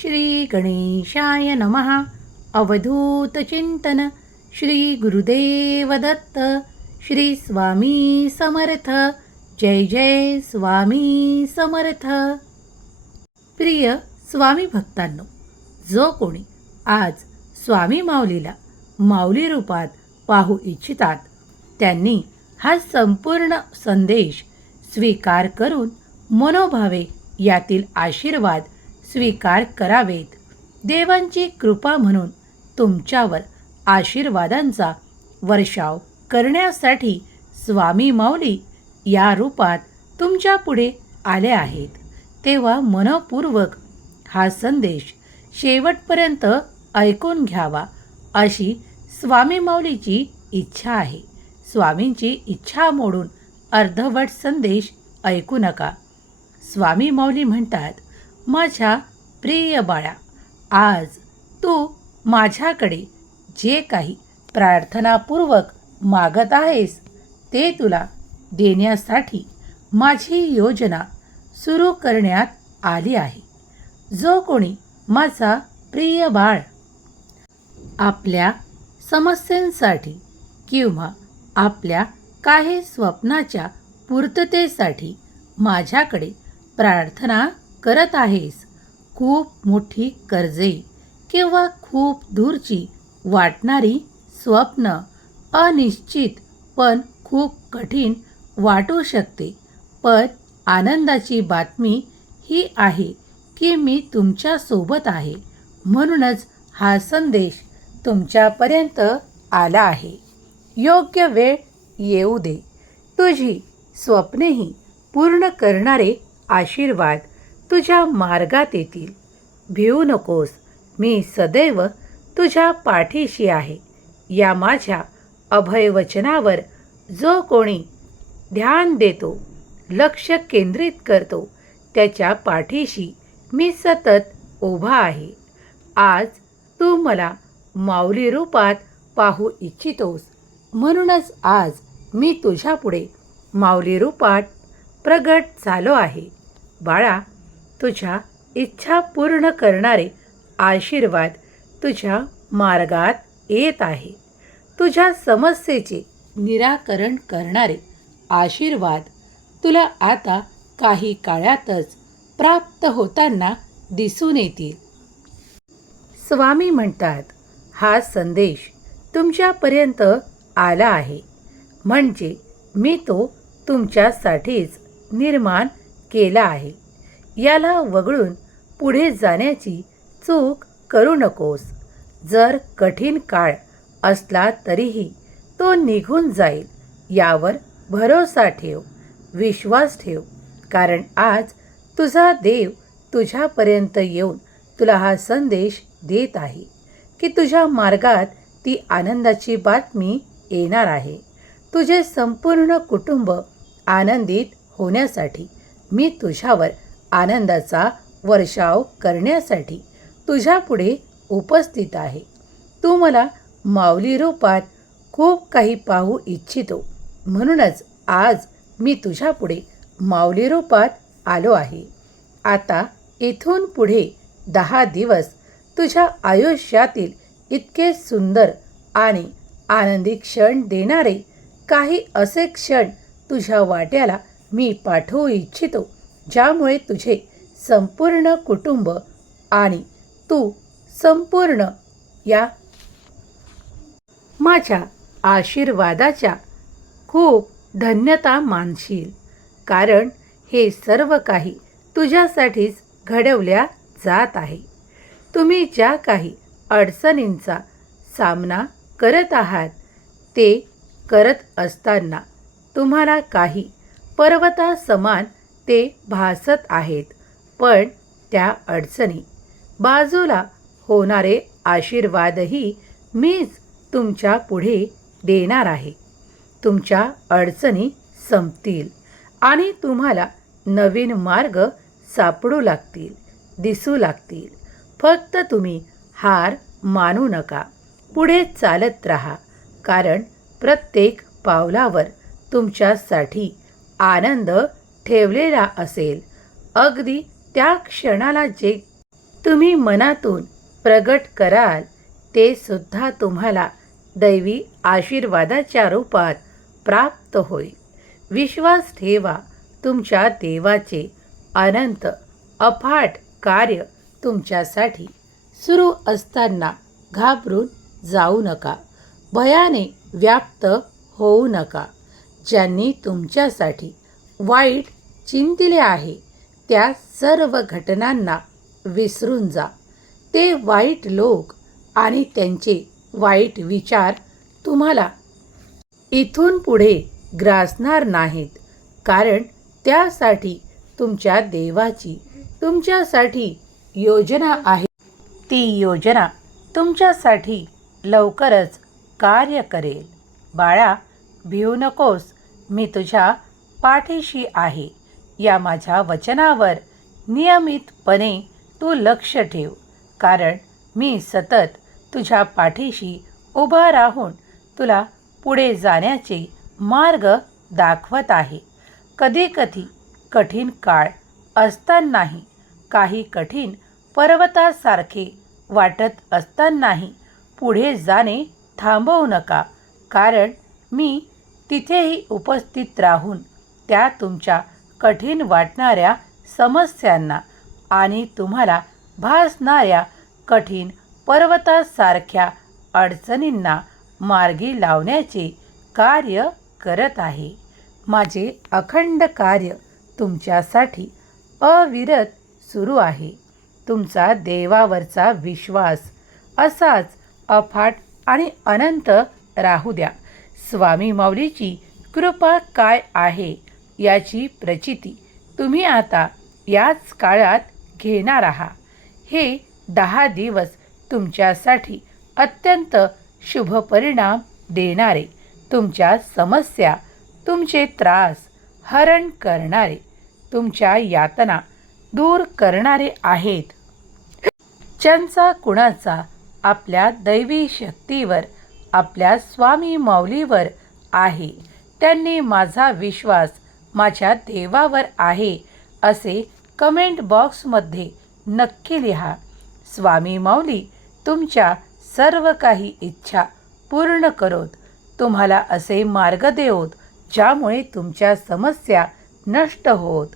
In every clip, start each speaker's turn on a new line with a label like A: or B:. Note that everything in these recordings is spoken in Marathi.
A: श्री गणेशाय नमः अवधूतचिंतन श्री गुरुदेव दत्त श्री स्वामी समर्थ। जय जय स्वामी समर्थ। प्रिय स्वामी भक्तांनो जो कोणी आज स्वामी माऊलीला माऊली रूपात पाहू इच्छितात त्यांनी हा संपूर्ण संदेश स्वीकार करून मनोभावे यातील आशीर्वाद स्वीकार करावेत. देवांची कृपा म्हणून तुमच्यावर आशीर्वादांचा वर्षाव करण्यासाठी स्वामी माऊली या रूपात तुमच्यापुढे आले आहेत. तेव्हा मनपूर्वक हा संदेश शेवटपर्यंत ऐकून घ्यावा अशी स्वामी माऊलीची इच्छा आहे. स्वामींची इच्छा मोडून अर्धवट संदेश ऐकू नका. स्वामी माऊली म्हणतात माझ्या प्रिय बाळा आज तू माझ्याकडे जे काही प्रार्थनापूर्वक मागत आहेस ते तुला देण्यासाठी माझी योजना सुरू करण्यात आली आहे. जो कोणी माझा प्रिय बाळ आपल्या समस्यांसाठी किंवा आपल्या काही स्वप्नाच्या पूर्ततेसाठी माझ्याकडे प्रार्थना करत आहेस. खूप मोठी कर्जे किंवा खूप दूरची वाटणारी स्वप्न अनिश्चित पण खूप कठीण वाटू शकते. पण आनंदाची बातमी ही आहे की मी तुमच्यासोबत आहे. म्हणूनच हा संदेश तुमच्यापर्यंत आला आहे. योग्य वेळ येऊ दे. तुझी स्वप्नेही पूर्ण करणारे आशीर्वाद तुझ्या मार्गात येतील. भिवू नकोस. मी सदैव तुझ्या पाठीशी आहे. या माझ्या अभयवचनावर जो कोणी ध्यान देतो लक्ष केंद्रित करतो त्याच्या पाठीशी मी सतत उभा आहे. आज तू मला माऊली रूपात पाहू इच्छितोस. म्हणूनच आज मी तुझ्यापुढे माऊली रूपात प्रगट झालो आहे. बाळा तुझ्या इच्छा पूर्ण करणारे आशीर्वाद तुझ्या मार्गात येत आहे. तुझ्या समस्येचे निराकरण करणारे आशीर्वाद तुला आता काही काळातच प्राप्त होताना दिसून येतील. स्वामी म्हणतात हा संदेश तुमच्यापर्यंत आला आहे. म्हणजे मी तो तुमच्यासाठीच निर्माण केला आहे. याला वगळून पुढे जाण्याची चूक करू नकोस. जर कठीण काळ असला तरीही तो निघून जाईल यावर भरोसा ठेव विश्वास ठेव. कारण आज तुझा देव तुझ्यापर्यंत येऊन तुला हा संदेश देत आहे की तुझ्या मार्गात ती आनंदाची बातमी येणार आहे. तुझे संपूर्ण कुटुंब आनंदित होण्यासाठी मी तुझ्यावर आनंदाचा वर्षाव करण्यासाठी तुझ्यापुढे उपस्थित आहे. तू मला माऊली रूपात खूप काही पाहू इच्छितो. म्हणूनच आज मी तुझ्यापुढे माऊली रूपात आलो आहे. आता इथून पुढे दहा दिवस तुझ्या आयुष्यातील इतके सुंदर आणि आनंदी क्षण देणारे काही असे क्षण तुझ्या वाट्याला मी पाठवू इच्छितो. ज्यामुळे तुझे संपूर्ण कुटुंब आणि तू संपूर्ण या माझ्या आशीर्वादाच्या खूप धन्यता मानशील. कारण हे सर्व काही तुझ्यासाठीच घडवल्या जात आहे. तुम्ही ज्या काही अडचणींचा सामना करत आहात ते करत असताना तुम्हाला काही पर्वतासमान ते भासत आहेत पण त्या अडचणी. बाजूला होणारे आशीर्वादही मीच तुमच्यापुढे देणार आहे. तुमच्या अडचणी संपतील आणि तुम्हाला नवीन मार्ग सापडू लागतील दिसू लागतील. फक्त तुम्ही हार मानू नका. पुढे चालत राहा कारण प्रत्येक पावलावर तुमच्यासाठी आनंद ठेवलेला असेल. अगदी त्या क्षणाला जे तुम्ही मनातून प्रगट कराल ते सुद्धा तुम्हाला दैवी आशीर्वादाच्या रूपात प्राप्त होईल. विश्वास ठेवा तुमच्या देवाचे अनंत अफाट कार्य तुमच्यासाठी सुरू असताना घाबरून जाऊ नका. भयाने व्याप्त होऊ नका. ज्यांनी तुमच्यासाठी वाईट चिंतिले आहे. त्या सर्व घटनांना विसरून जा. ते वाईट लोक आणि त्यांचे वाईट विचार तुम्हाला इथून पुढे ग्रासणार नाहीत. कारण त्यासाठी तुमच्या देवाची तुमच्यासाठी योजना आहे. ती योजना तुमच्यासाठी लवकरच कार्य करेल. बाळा भिवू नकोस. मी तुझ्या पाठीशी आहे. या माझ्या वचनावर. नियमितपणे तू लक्ष ठेव. कारण मी सतत तुझ्या पाठीशी उभा राहून तुला पुढे जाण्याचे मार्ग दाखवत आहे. कधीकधी कठीण काळ असतानाही काही कठीण पर्वतासारखे वाटत असतानाही पुढे जाणे थांबवू नका. कारण मी तिथेही उपस्थित राहून त्या तुमच्या कठीण वाटणाऱ्या समस्यांना आणि तुम्हाला भासणाऱ्या कठीण पर्वतासारख्या अडचणींना मार्गी लावण्याचे कार्य करत आहे. माझे अखंड कार्य तुमच्यासाठी अविरत सुरू आहे. तुमचा देवावरचा विश्वास असाच अफाट आणि अनंत राहू द्या. स्वामी माऊलीची कृपा काय आहे? याची प्रचिती तुम्ही आता याच काळात घेणार आहात. हे दहा दिवस तुमच्यासाठी अत्यंत शुभ परिणाम देणारे तुमच्या समस्या तुमचे त्रास हरण करणारे तुमच्या यातना दूर करणारे आहेत. ज्यांचा कुणाचा आपल्या दैवी शक्तीवर आपल्या स्वामी माऊलीवर आहे त्यांनी माझा विश्वास माझ्या देवावर आहे असे कमेंट बॉक्समध्ये नक्की लिहा. स्वामी माऊली तुमच्या सर्व काही इच्छा पूर्ण करोत. तुम्हाला असे मार्ग देवोत ज्यामुळे तुमच्या समस्या नष्ट होत.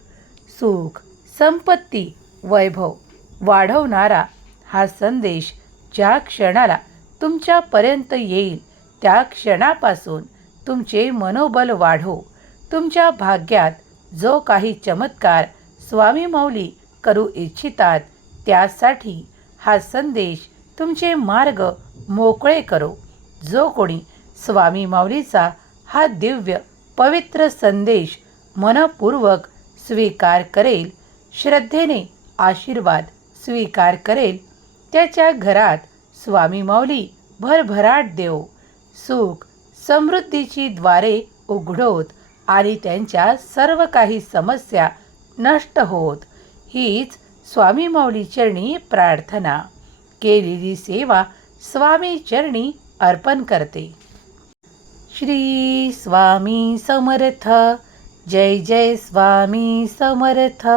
A: सुख संपत्ती वैभव वाढवणारा हा संदेश ज्या क्षणाला तुमच्यापर्यंत येईल त्या क्षणापासून तुमचे मनोबल वाढो. तुमच्या भाग्यात जो काही चमत्कार स्वामी मौली करू इच्छितात त्यासाठी हा संदेश तुमचे मार्ग मोकळे करो. जो कोणी स्वामी माऊलीचा हा दिव्य पवित्र संदेश मनपूर्वक स्वीकार करेल श्रद्धेने आशीर्वाद स्वीकार करेल त्याच्या घरात स्वामी माऊली भरभराट देव सुख समृद्धीची द्वारे उघडोत आणि त्यांच्या सर्व काही समस्या नष्ट होत. हीच स्वामी माऊली चरणी प्रार्थना. केलेली सेवा स्वामी चरणी अर्पण करते. श्री स्वामी समर्थ. जय जय स्वामी समर्थ.